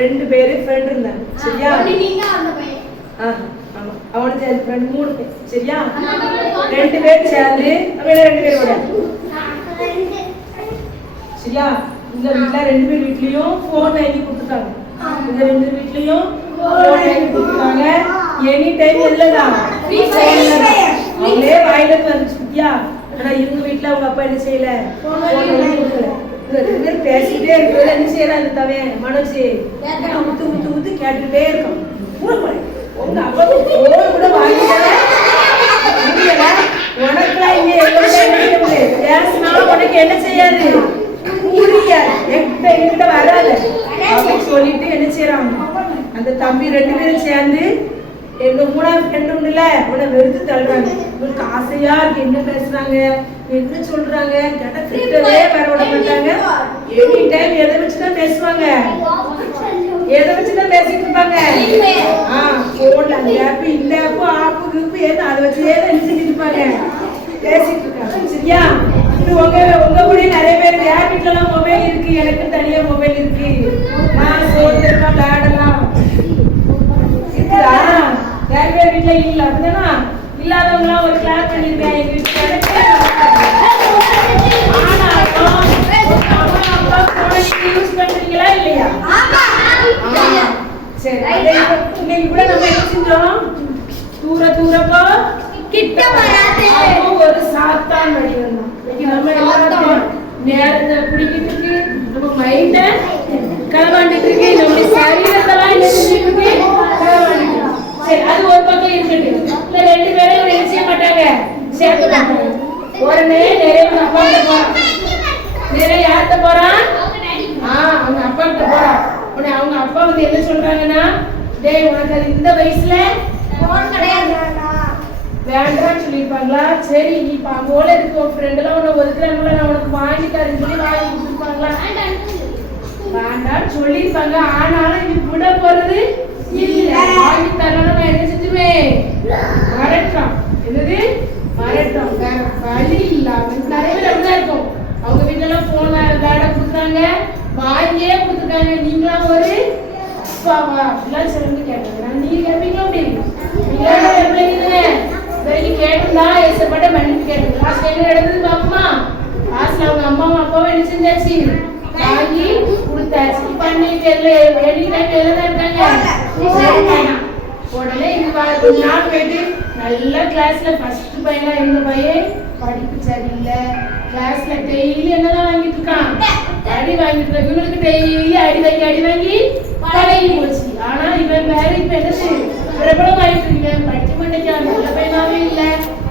2 பேரு ஃப்ரெண்ட் இருந்தாங்க சரியா? ஆமா அவனுக்கு சேர்ந்து ஃப்ரெண்ட் 3 பேர் சரியா? 2 பேர் சேர்ந்து அவன் 2 பேரோட சரியா? இந்த வீட்ல 2 பேர் வீட்லயும் போன் வாங்கி கொடுத்துட்டாங்க. இந்த 2 வீட்லயும் போன் வாங்கி கொடுத்துட்டாங்க. எனி டைம் எதுலதான் அவங்களே வாயில வந்து சுத்தியா. ஆனா இவங்க வீட்ல அவங்க அப்பா என்ன செய்யல, போன் வாங்கி கொடுக்கல. இந்த 2 பேர் பேசிக்கிட்டே இருக்கிறது என்ன செய்யறான் அந்த தவன் மனசு ஊத்து கேட்டுக்கிட்டே இருக்கும். உங்க அப்பா போன் கூட வாங்கிக்கல முடியல. உனக்குலாம் இங்க பேசினா உனக்கு என்ன செய்யாது என்கிட்ட வராது அப்படின்னு சொல்லிட்டு என்ன செய்யறாங்க அந்த தம்பி 2 பேரும் சேர்ந்து எங்க 3ஆவது ஃப்ரெண்ட் உண்டுல உன்னை வெறுத்து தள்ளுறாங்க. உங்களுக்கு ஆசையா இருக்கு என்ன பேசுறாங்க என்ன சொல்றாங்க கேட்டா கிட்டவே வர விட மாட்டாங்க. எனி டைம் எதை வச்சுதான் பேசுவாங்க, எதை வச்சுதான் பேசிட்டு இருப்பாங்க. போன்ல அந்த ஆப் இந்த ஆப்பு ஆப்பு குரூப் ஏதோ அதை வச்சே நினைச்சிட்டு இருப்பாங்க பேசிட்டு இருக்காங்க சரியா? உங்க கூட நிறைய பேர் யார் வீட்டுல எல்லாம் மொபைல் இருக்கு, எனக்கு தனியா மொபைல் இருக்கு, நான் சோதனை விளையாடலாம் இருக்குதா? நிறைய பேர் வீட்டுல இல்ல அப்படின்னா இல்லாதவங்க எல்லாம் ஒரு கிளாஸ் பண்ணிருக்கேன் எங்க வீட்டுல. அம்மா அப்பா போனை யூஸ் பண்றீங்களா இல்லையா? சரி இன்னைக்கு கூட நம்ம என்ன செஞ்சோம், தூரப்போ கிட்ட வராது ஒரு சாத்தான் வடிவம் தான். நம்ம எல்லாரும் நேரத்தை பிடிக்கிட்டு நம்ம மைண்ட களவாண்டிட்டு இருக்கு, நம்முடைய சரீரத்தெல்லாம் என்ன செஞ்சுட்டு இருக்கு களவாண்டிட்டு. சரி அது ஒரு பக்கம் இருக்கட்டும். இல்ல 2 பேரும் என்ன செய்ய மாட்டாங்க சேர்க்க மாட்டாங்க. உடனே நிறைய அப்பா கிட்ட போறான், நிறைய யார்கிட்ட போறான் அவங்க அப்பா கிட்ட போறான். உடனே அவங்க அப்பா வந்து என்ன சொல்றாங்கன்னா, டேய் உனக்கு அது இந்த வயசுல போன் கிடையாது வேண்டாம்னு சொல்லியிருப்பாங்களா? சரி நீ இப்போ அங்கோட இருக்க உன் ஃப்ரெண்டெல்லாம் உன்னை ஒதுக்குறாங்களா, நான் உனக்கு வாங்கி தரேன்னு சொல்லி வாங்கி கொடுத்துருப்பாங்களா? வேண்டாம்னு சொல்லியிருப்பாங்க. ஆனாலும் நீ விட போறது இல்லை. வாங்கி தரலாம் நான் என்ன செஞ்சுவேன் மறட்டான். என்னது மறட்டான், வேற வழி இல்லாம நிறைய பேர் அப்படிதான் இருக்கும். அவங்க வீட்டுலாம் போன் விளையாட கொடுக்குறாங்க, வாங்கியே கொடுத்துருக்காங்க. நீங்களாம் ஒரு அப்பாவா அப்படிலாம் சொல்லி கேட்டாங்க. நீங்க கேட்பீங்க அப்படி கேட்டுதா ஏசப்பட்ட மன்னிப்பு கேட்டு லாஸ்ட் என்ன நடந்தது பாப்போமா? லாஸ்ட்ல அவங்க அம்மாவும் அப்பாவும் என்ன செஞ்சாச்சு வாங்கி கொடுத்தாச்சு. பண்ணிட்டு எனி டைம் எல்லாம் இருக்காங்க. உடனே கொஞ்ச நாள் போயிட்டு நல்ல கிளாஸ்ல ஃபர்ஸ்ட் பையனா இருந்த பையன் படிப்பு சரியில்லை, கிளாஸ்ல டெய்லி என்னதான் வாங்கிட்டு இருக்கான் அடி வாங்கிட்டு இருக்க. இவங்களுக்கு டெய்லி அடி வாங்கி பழகி போச்சு. ஆனா இவன் வேற இப்ப என்னது பிரபலம் ஆயிட்டு இருக்கீங்க. படிக்க மாட்டேங்கான், நல்ல பையனாவே இல்ல,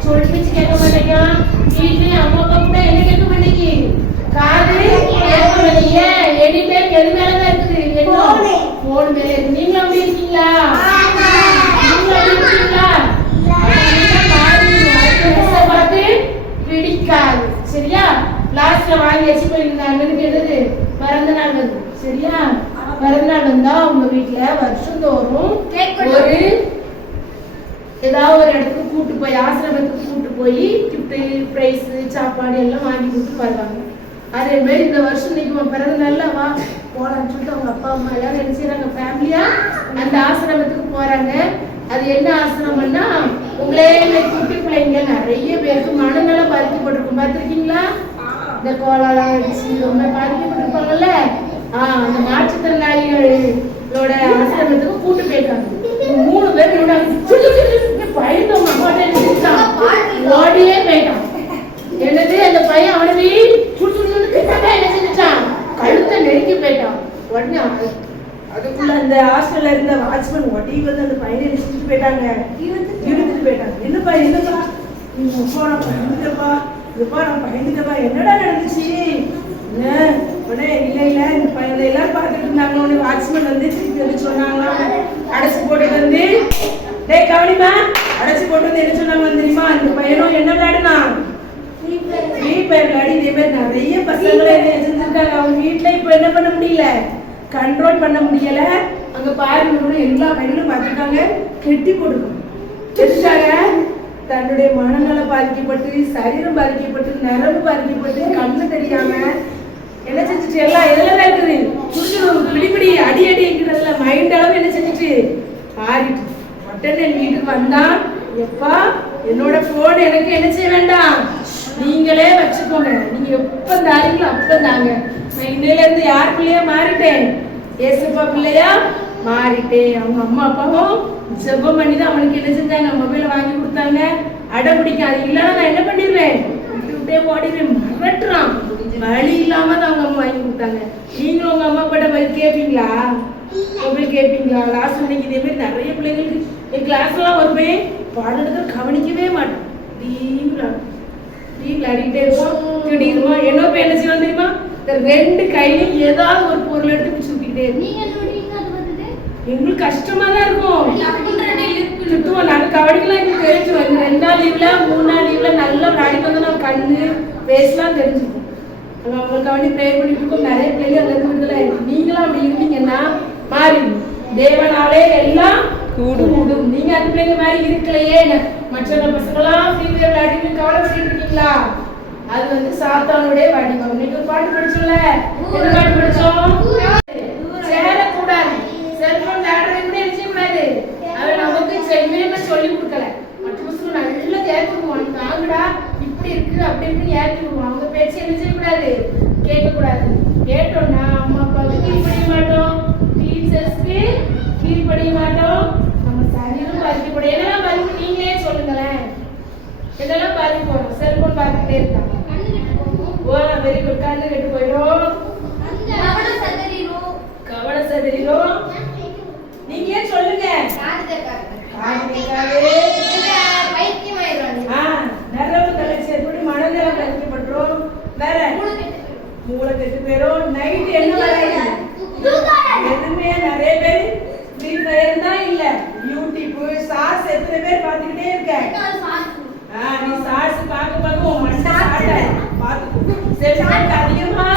சொல் பேச்சு கேட்க மாட்டேங்கான். வீட்லயும் அம்மா அப்பா கூட என்ன கேட்க மாட்டேங்கி காது கேட்க மாட்டீங்க. எனி டைம் எது மேலதான் இருக்குது, என்ன போன் மேல இருக்கு. நீங்க அப்படி இருக்கீங்களா? பார்த்து பிடிக்காது சரியா? லாஸ்ட்ல வாங்கி வச்சு போயிருந்தாங்க. என்னது பிறந்த நாள் வந்து சரியா? பிறந்த நாள் வந்தா உங்க வீட்டுல வருஷந்தோறும் ஒரு ஏதாவது ஒரு இடத்துக்கு கூட்டு போய் ஆசிரமத்துக்கு கூட்டு போய் கிஃப்ட் பிரைஸ் சாப்பாடு எல்லாம் வாங்கி கொடுத்து வருவாங்க. அதே மாதிரி இந்த வருஷம் இன்னைக்கு பிறந்த நாள்ல வா போலான்னு சொல்லிட்டு அவங்க அப்பா அம்மா எல்லாரும் என்ன செய்யறாங்க, ஃபேமிலியா அந்த ஆசிரமத்துக்கு போறாங்க. அது என்ன ஆசிரமம்னா, உங்களே குட்டி பிள்ளைங்க நிறைய பேருக்கு மனநலம் பாதிக்கப்பட்டிருக்கும். பார்த்துருக்கீங்களா? இந்த கோலாலாம் அடிச்சு ரொம்ப பாதிக்கப்பட்டிருப்பாங்கல்ல, அந்த மாற்றுத்திறனாளிகளோட ஆசிரமத்துக்கு கூட்டு போயிருக்காங்க. 3 பேர் பயந்தவங்க ஓடியே போயிட்டான். என்னது அந்த பையன் அவனவே என்ன செஞ்சுட்டான், கழுத்தை நெருங்கி போயிட்டான். உடனே அதுக்குள்ள அந்த ஹாஸ்டல்ல இருந்த வாட்ச்மேன் ஒடி வந்து அந்த பையனை செஞ்சுட்டு போயிட்டாங்க, இழுத்துட்டு போயிட்டாங்க. என்னப்பா நான் பயந்துட்டப்பா என்னடா நடந்துச்சு? உடனே இல்ல இந்த பையனை எல்லாரும் பார்த்துட்டு இருந்தாங்க. உடனே வாட்ச்மேன் வந்து திருப்பி வந்து சொன்னாங்க, அடைச்சு போட்டு வந்து டே கவனிமா அடைச்சு போட்டு வந்து என்ன சொன்னாங்க தெரியுமா? இந்த பையனும் என்ன விளையாடுனா ஃப்ரீ ஃபயர் விளையாடி இதே மாதிரி நிறைய பசங்களை செஞ்சிருக்காங்க. அவங்க வீட்டுல இப்ப என்ன பண்ண முடியல, கண்ட்ரோல் பண்ண முடியல. அங்க பாருங்க எல்லா பையனும் பார்த்துட்டாங்க, கெட்டி போட்டுருக்காங்க. தன்னுடைய மனநலம் பாதிக்கப்பட்டு, சரீரம் பாதிக்கப்பட்டு, நரம்பு பாதிக்கப்பட்டு, கண்ணு தெரியாம என்ன செஞ்சுட்டு எல்லாம் எதுல இருக்குது இப்படி அடி அடிங்கிறதுல மைண்ட் அளவு என்ன செஞ்சுட்டு மாறிட்டு உடனே வீட்டுக்கு வந்தா, எப்பா என்னோட போன் எனக்கு என்ன செய்ய வேண்டாம், நீங்களே வச்சுக்கோங்க, நீங்க எப்ப தாரீங்களோ அப்ப தாங்க. நான் இன்னையில இருந்து யார் பிள்ளையா மாறிட்டேன், ஏசப்பா பிள்ளையா மாறிட்டேன். அவங்க அம்மா அப்பாவும் ஜெபம் பண்ணி தான் அவனுக்கு என்ன செஞ்சாங்க, மொபைல வாங்கி கொடுத்தாங்க. அடம் பிடிக்க அது இல்லைன்னா நான் என்ன பண்ணிடுவேன், விட்டே ஓடிடுவேன், மிரட்டுறான். வழி இல்லாம தான் அவங்க அம்மா வாங்கி கொடுத்தாங்க. நீங்களும் உங்க அம்மா கிட்ட போய் கேட்பீங்களா, மொபைல் கேட்பீங்களா? லாஸ்ட் இன்னைக்கு இதே மாதிரி நிறைய பிள்ளைங்களுக்கு என் கிளாஸ்லாம் ஒரு போய் பாடத்தை கவனிக்கவே மாட்டேன், விளையாடிட்டே இருப்போம். திடீர்மா என்ன போய் என்ன செய்வோம் தெரியுமா, இந்த ரெண்டு கையிலும் ஏதாவது ஒரு பொருள் எடுத்து சுத்திக்கிட்டே இருக்கும். எங்களுக்கு கஷ்டமா தான் இருக்கும். சுத்துவோம் நாங்க கபடிக்கெல்லாம் எங்களுக்கு தெரிஞ்சிடும். இந்த 2 நாள் லீவ்ல 3 நாள் லீவ்ல நல்லா விளையாடிட்டு வந்து நம்ம கண்ணு பேசலாம் தெரிஞ்சுக்கும். அவங்களுக்கு வேண்டி ப்ரே பண்ணிட்டு இருக்கோம். நிறைய பிள்ளைங்க அந்த விடுதலை இருக்கு. நீங்களும் அப்படி இருந்தீங்கன்னா மாறி தேவனாலே எல்லாம் கூடும். நீங்க அந்த பிள்ளைங்க மாதிரி இருக்கலையே, மற்ற பசங்களாம் ஃப்ரீ ஃபயர் விளையாடிட்டு கவலைப்பட்டு இருக்கீங்களா? அது வந்து சாத்தானுடைய வடிவம். இன்னைக்கு ஒரு பாட்டு படிச்சோம்ல, என்ன பாட்டு படிச்சோம்? சேரக்கூடாது, செல்போன் விளையாடுறது கூட என்ன செய்யக்கூடாது. அதை நமக்கு செல்லுமே சொல்லி கொடுக்கல. மற்ற பசங்க நல்லா ஏற்றுக்குவோம், தாங்கடா இப்படி இருக்கு அப்படி இருக்குன்னு ஏற்றுக்குவோம். அவங்க பேச்சு என்ன செய்யக்கூடாது, கேட்கக்கூடாது. கேட்டோம்னா அம்மா அப்பாவுக்கு கீழ்படிய மாட்டோம், டீச்சர்ஸ்க்கு கீழ்படிய மாட்டோம், நம்ம சரீரம் பாதிக்கப்படும். என்னெல்லாம் பாதிப்பு நீங்களே சொல்லுங்களேன், இதெல்லாம் பாதிப்போம். செல்போன் பார்த்துக்கிட்டே இருக்காங்க, வெரி குட், கண்ணு கெட்டு போயிடும், கவனம் சதறிடும். நீங்க ஏன் சொல்லுங்க, நரம்பு தளர்ச்சி ஏற்பட்டு மனநலம் பாதிக்கப்பட்டுரும், வேற மூளை கெட்டு போயிடும். நைட் என்ன வராது எதுவுமே. நிறைய பேர் ஃப்ரீ ஃபயர் தான் இல்ல, யூடியூப் ஷார்ட்ஸ் எத்தனை பேர் பார்த்துக்கிட்டே இருக்க. நீ ஷார்ட்ஸ் பார்க்க பார்க்க உன் மனசு பார்த்துக்கோ. செல்போன் அதிகமா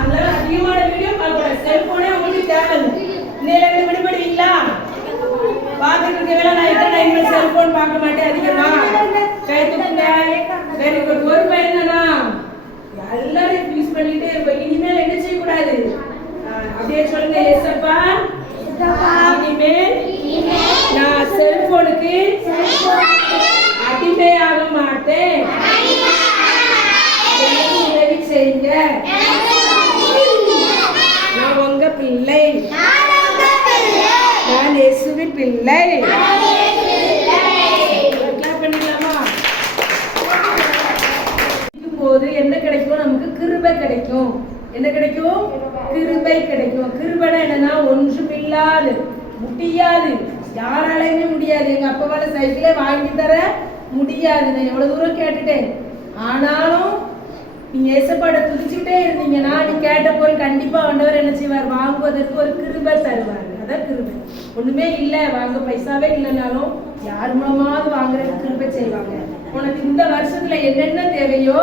அதெல்லாம் அதிகமான வீடியோ பார்க்கக்கூடாது. செல்போனே உங்களுக்கு தேவை. இன்னையில விடுபடுவீங்களா? பார்த்துட்டு இருக்க வேலை நான் என்டர்டைன்மெண்ட் செல்போன் பார்க்க மாட்டேன் அதிகமா. கை தூக்குங்க. Very good. ஒரு பையன் தானா, எல்லாரும் யூஸ் பண்ணிட்டே இருப்போம். இனிமேல் என்ன செய்யக்கூடாது, அப்படியே சொல்லுங்க, ஏசப்பா இனிமேல் நான் செல்போனுக்கு அடிமையாக மாட்டேன், உதவி செய்யுங்க, நான் உங்க பிள்ளை, நான் இயேசுவின் பிள்ளை. பண்ணிடலாமா? போது என்ன கிடைக்கும், நமக்கு கிருபை கிடைக்கும். என்ன கிடைக்கும், கிருபை கிடைக்கும். கிருபைனா என்னன்னா ஒன்றுமில்லாது, முடியாது, யாராலையுமே முடியாது. எங்க அப்பாவால சைக்கிளே வாங்கி தர முடியாது, நான் எவ்வளவு தூரம் கேட்டுட்டேன். ஆனாலும் நீங்க ஏசப்பாட துதிச்சுட்டே இருந்தீங்கன்னா நீ கேட்ட பொருள் கண்டிப்பா ஆண்டவர் என்ன செய்வார், வாங்குவதற்கு ஒரு கிருபை தருவார். அதான் கிருபை. ஒண்ணுமே இல்ல, வாங்க பைசாவே இல்லைனாலும் யார் மூலமாவது வாங்குறதுக்கு கிருபை செய்வாங்க. உனக்கு இந்த வருஷத்துல என்னென்ன தேவையோ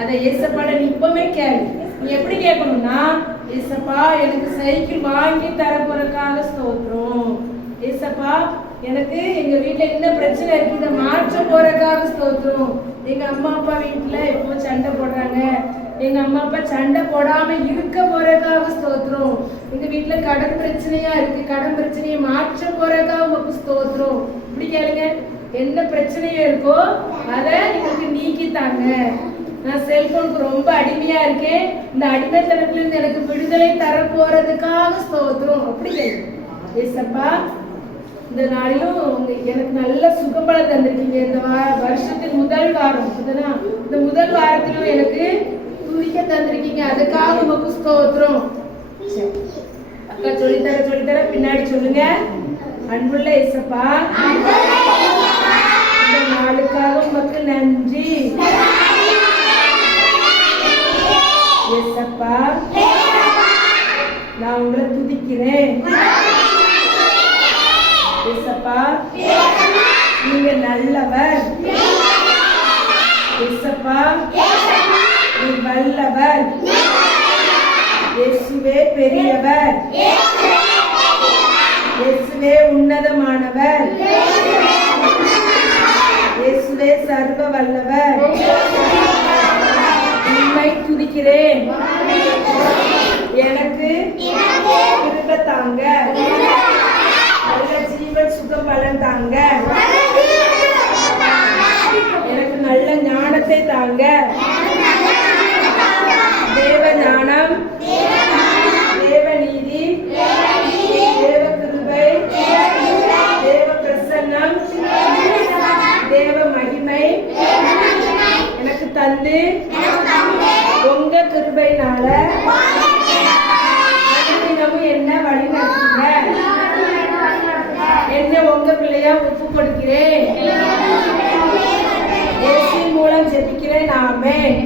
அதை ஏசப்பாட நீ இப்பவுமே கேளு. நீ எப்படி கேட்கணும்னா, ஏசப்பா எனக்கு சைக்கிள் வாங்கி தர போறதுக்காக ஸ்தோத்திரம், ஏசப்பா எனக்கு எங்க வீட்டுல என்ன பிரச்சனை இருக்கு இதை மாற்ற போறதுக்காக ஸ்தோத்திரம், எங்க அம்மா அப்பா வீட்டுல எப்போ சண்டை போடுறாங்க, எங்க அம்மா அப்பா சண்டை போடாம இருக்க போறதுக்காக ஸ்தோத்திரம், எங்க வீட்டுல கடன் பிரச்சனையா இருக்கு, கடன் பிரச்சனையை மாற்ற போறதுக்காக உங்களுக்கு ஸ்தோத்திரம். இப்படி கேளுங்க. என்ன பிரச்சனையோ இருக்கோ அதை எனக்கு நீக்கித்தாங்க. நான் செல்போனுக்கு ரொம்ப அடிமையா இருக்கேன், இந்த அடிமைத்தனத்துல இருந்து எனக்கு விடுதலை தர போறதுக்காக ஸ்தோத்திரம். அப்படி கேளுங்க. ஏசப்பா இந்த நாளிலும் எனக்கு நல்ல சுகம்பலம் தந்திருக்கீங்க. இந்த வருஷத்தின் முதல் வாரம் இந்த முதல் வாரத்திலும் எனக்கு துதிக்க தந்திருக்கீங்க, அதுக்காக உமக்கு ஸ்தோத்திரம். அக்கா சொல்லித்தர பின்னாடி சொல்லுங்க. அன்புள்ள ஏசப்பா இந்த நாளுக்காக உமக்கு நன்றி. ஏசப்பா நான் உங்களை துதிக்கிறேன். ஏசப்பா நீங்க நல்லவர். ஏசப்பா நீ வல்லவர். இயேசுவே பெரியவர். இயேசுவே உன்னதமானவர். இயேசுவே சர்வ வல்லவர். உம்மை துதிக்கிறேன். எனக்கு கிருபை தாங்க, நல்ல ஜீவன் சுகம் பலன் தாங்க, எனக்கு நல்ல ஞானத்தை தாங்க, தேவ ஞானம், தேவ நீதி, தேவ கிருபை, தேவ பிரசன்னம், தேவ மகிமை எனக்கு தந்து உங்க கிருபையினால தினமும் என்ன வழி நடத்துங்க. என்ன உங்க பிள்ளையா ஒப்பு கொடுக்கிறேன். இயேசுவின் மூலம் ஜெபிக்கிறேன். ஆமென்.